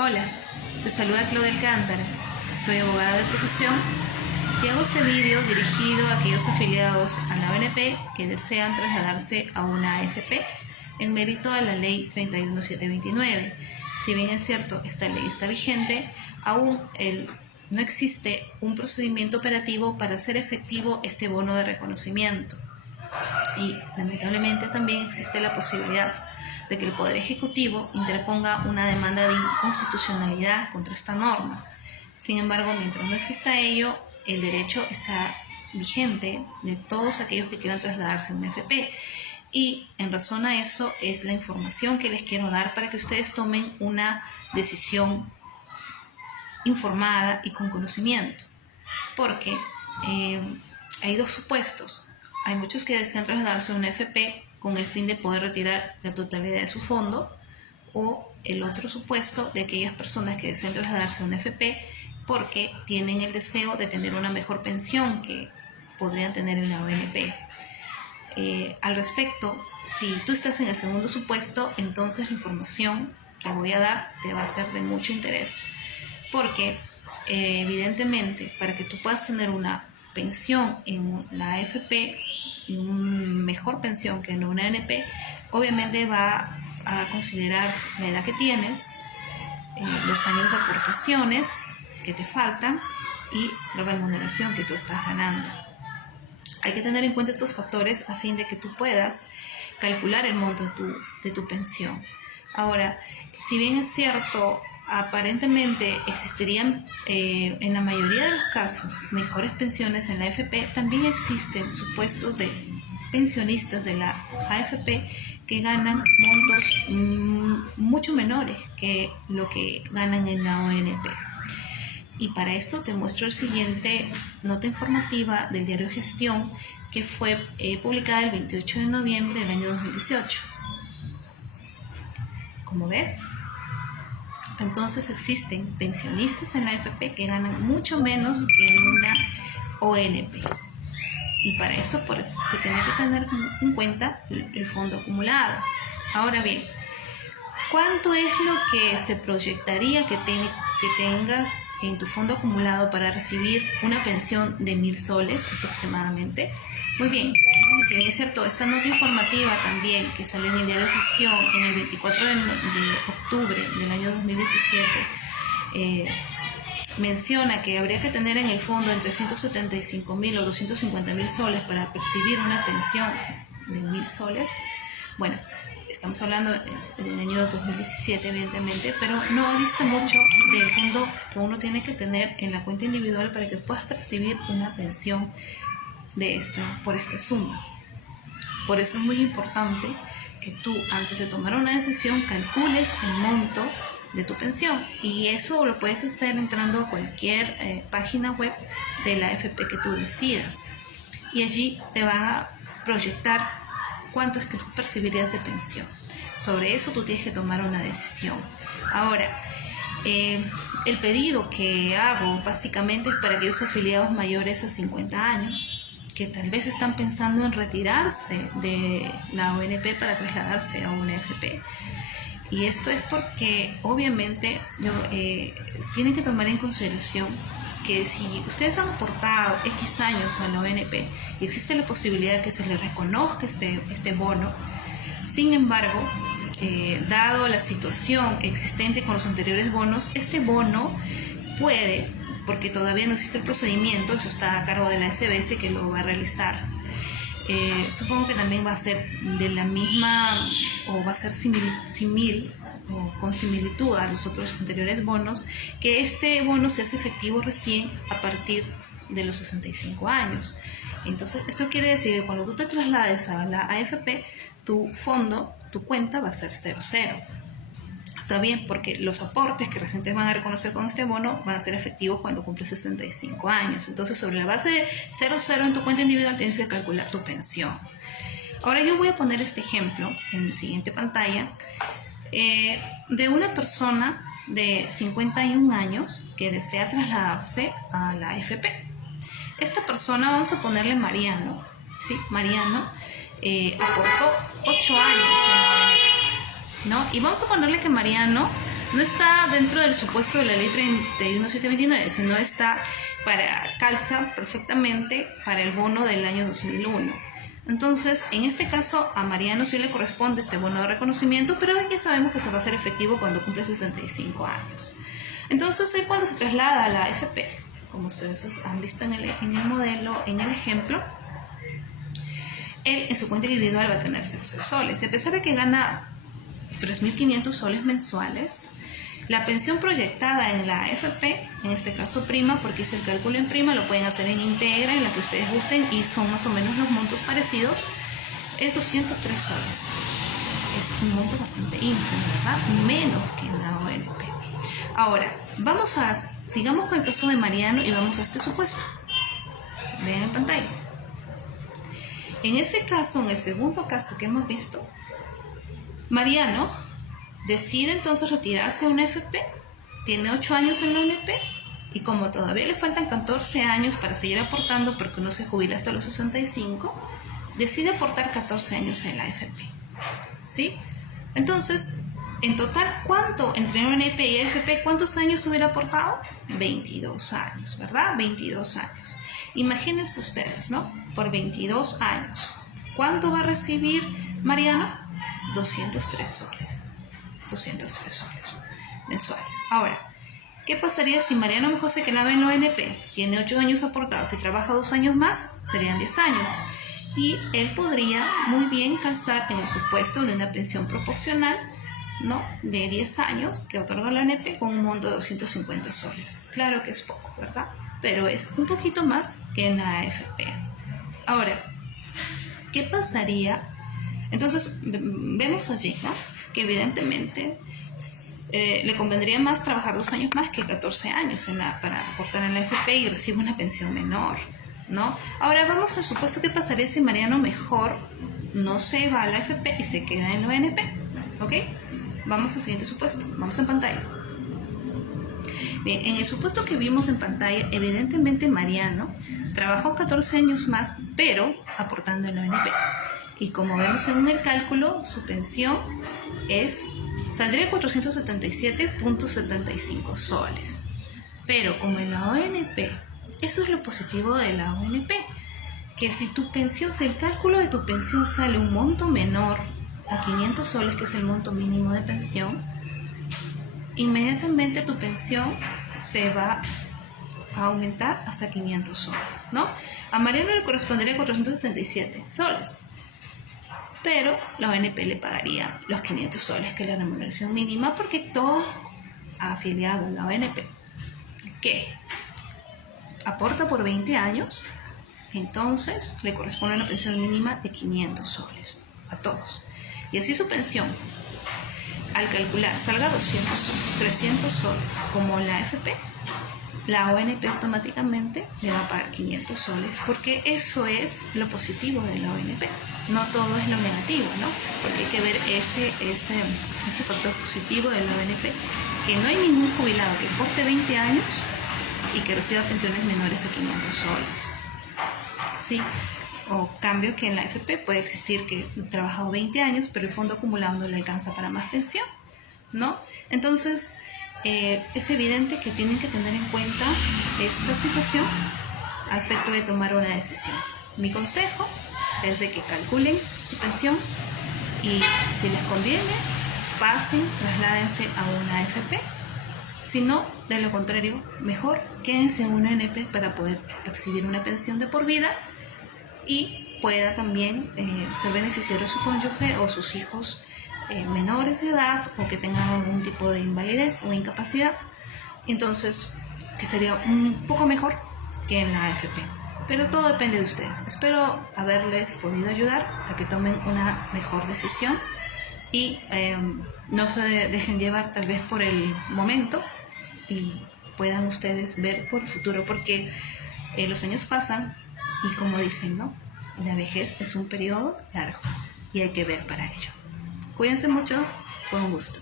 Hola, te saluda Claudia Alcántara. Soy abogada de profesión y hago este video dirigido a aquellos afiliados a la ONP que desean trasladarse a una AFP en mérito a la ley 31729. Si bien es cierto, esta ley está vigente, aún no existe un procedimiento operativo para hacer efectivo este bono de reconocimiento. Y lamentablemente también existe la posibilidad de que el Poder Ejecutivo interponga una demanda de inconstitucionalidad contra esta norma. Sin embargo, mientras no exista ello, el derecho está vigente de todos aquellos que quieran trasladarse a una AFP. Y en razón a eso es la información que les quiero dar para que ustedes tomen una decisión informada y con conocimiento. Porque hay dos supuestos. Hay muchos que desean trasladarse a una AFP con el fin de poder retirar la totalidad de su fondo, o el otro supuesto de aquellas personas que desean trasladarse a una AFP porque tienen el deseo de tener una mejor pensión que podrían tener en la ONP. Al respecto, si tú estás en el segundo supuesto, entonces la información que voy a dar te va a ser de mucho interés, porque evidentemente para que tú puedas tener una pensión en la AFP, una mejor pensión que en una ANP, obviamente va a considerar la edad que tienes, los años de aportaciones que te faltan y la remuneración que tú estás ganando. Hay que tener en cuenta estos factores a fin de que tú puedas calcular el monto de tu pensión. Ahora, si bien es cierto, aparentemente existirían en la mayoría de los casos mejores pensiones en la AFP, también existen supuestos de pensionistas de la AFP que ganan montos mucho menores que lo que ganan en la ONP. Y para esto te muestro el siguiente nota informativa del diario Gestión, que fue publicada el 28 de noviembre del año 2018. Como ves, entonces existen pensionistas en la AFP que ganan mucho menos que en una ONP. Y para esto, por eso, se tiene que tener en cuenta el fondo acumulado. Ahora bien, ¿cuánto es lo que se proyectaría que tengas en tu fondo acumulado para recibir una pensión de 1.000 soles aproximadamente? Muy bien, si bien es cierto, esta nota informativa también que salió en el diario Gestión en el 24 de octubre del año 2017, menciona que habría que tener en el fondo entre 175.000 o 250.000 soles para percibir una pensión de 1.000 soles. Bueno, estamos hablando del año 2017, evidentemente, pero no dista mucho del fondo que uno tiene que tener en la cuenta individual para que puedas percibir una pensión por esta suma. Por eso es muy importante que tú, antes de tomar una decisión, calcules el monto de tu pensión, y eso lo puedes hacer entrando a cualquier página web de la AFP que tú decidas, y allí te va a proyectar cuánto es que tú percibirías de pensión. Sobre eso tú tienes que tomar una decisión. Ahora, el pedido que hago básicamente es para aquellos afiliados mayores a 50 años que tal vez están pensando en retirarse de la ONP para trasladarse a una AFP. Y esto es porque obviamente tienen que tomar en consideración que si ustedes han aportado X años a la ONP y existe la posibilidad de que se les reconozca este bono, sin embargo, dado la situación existente con los anteriores bonos, este bono puede, porque todavía no existe el procedimiento, eso está a cargo de la SBS que lo va a realizar. Supongo que también va a ser de la misma, o va a ser simil o con similitud a los otros anteriores bonos, que este bono se hace efectivo recién a partir de los 65 años. Entonces, esto quiere decir que cuando tú te traslades a la AFP, tu fondo, tu cuenta va a ser 00. Está bien, porque los aportes que recién te van a reconocer con este bono van a ser efectivos cuando cumples 65 años. Entonces, sobre la base de 00 en tu cuenta individual, tienes que calcular tu pensión. Ahora yo voy a poner este ejemplo en la siguiente pantalla de una persona de 51 años que desea trasladarse a la AFP. Esta persona, vamos a ponerle Mariano, ¿sí? Mariano aportó 8 años en la AFP, ¿no? Y vamos a ponerle que Mariano no está dentro del supuesto de la ley 31729, sino calza perfectamente para el bono del año 2001. Entonces, en este caso, a Mariano sí le corresponde este bono de reconocimiento, pero ya sabemos que se va a hacer efectivo cuando cumple 65 años. Entonces, cuando se traslada a la AFP, como ustedes han visto en el modelo, en el ejemplo, él en su cuenta individual va a tener 0 soles. A pesar de que gana 3.500 soles mensuales, la pensión proyectada en la AFP, en este caso prima, porque es el cálculo en prima, lo pueden hacer en íntegra, en la que ustedes gusten, y son más o menos los montos parecidos, es 203 soles. Es un monto bastante ínfimo, ¿verdad? Menos que en la ONP. Ahora, sigamos con el caso de Mariano y vamos a este supuesto. Vean en pantalla. En ese caso, en el segundo caso que hemos visto, Mariano decide entonces retirarse a una AFP, tiene 8 años en la ONP y como todavía le faltan 14 años para seguir aportando porque uno se jubila hasta los 65, decide aportar 14 años en la AFP. ¿Sí? Entonces, en total, ¿cuánto entre ONP y AFP, cuántos años hubiera aportado? 22 años, ¿verdad? 22 años. Imagínense ustedes, ¿no? Por 22 años. ¿Cuánto va a recibir Mariano? 203 soles. 203 soles mensuales. Ahora, ¿qué pasaría si Mariano mejor se quedaba en la ONP? Tiene 8 años aportados y trabaja 2 años más, serían 10 años. Y él podría muy bien calzar en el supuesto de una pensión proporcional, ¿no? De 10 años que otorga la ONP con un monto de 250 soles. Claro que es poco, ¿verdad? Pero es un poquito más que en la AFP. Ahora, ¿qué pasaría? Entonces, vemos allí, ¿no? Que evidentemente le convendría más trabajar 2 años más que 14 años para aportar en la AFP y recibe una pensión menor, ¿no? Ahora vamos al supuesto que pasaría si Mariano mejor no se va a la AFP y se queda en la ONP, ¿ok? Vamos al siguiente supuesto, vamos en pantalla. Bien, en el supuesto que vimos en pantalla, evidentemente Mariano trabajó 14 años más, pero aportando en la ONP. Y como vemos según el cálculo, su pensión saldría 477.75 soles. Pero como en la ONP, eso es lo positivo de la ONP, que si tu pensión, si el cálculo de tu pensión sale un monto menor a 500 soles, que es el monto mínimo de pensión, inmediatamente tu pensión se va a aumentar hasta 500 soles, ¿no? A Mariano le correspondería 477 soles, pero la ONP le pagaría los 500 soles, que es la remuneración mínima, porque todo afiliado a la ONP que aporta por 20 años, entonces le corresponde una pensión mínima de 500 soles a todos. Y así su pensión, al calcular, salga 200 soles, 300 soles, como la AFP, la ONP automáticamente le va a pagar 500 soles, porque eso es lo positivo de la ONP. No todo es lo negativo, ¿no? Porque hay que ver ese factor positivo de la ONP, que no hay ningún jubilado que aporte 20 años y que reciba pensiones menores a 500 soles. ¿Sí? O cambio que en la AFP puede existir que ha trabajado 20 años, pero el fondo acumulado no le alcanza para más pensión, ¿no? Entonces, es evidente que tienen que tener en cuenta esta situación a efecto de tomar una decisión. Mi consejo es de que calculen su pensión y si les conviene, trasládense a una AFP. Si no, de lo contrario, mejor quédense en una ONP para poder recibir una pensión de por vida y pueda también ser beneficiario de su cónyuge o sus hijos menores de edad o que tengan algún tipo de invalidez o incapacidad. Entonces, que sería un poco mejor que en la AFP. Pero todo depende de ustedes. Espero haberles podido ayudar a que tomen una mejor decisión y no se dejen llevar tal vez por el momento y puedan ustedes ver por el futuro, porque los años pasan y como dicen, ¿no? La vejez es un periodo largo y hay que ver para ello. Cuídense mucho, fue un gusto.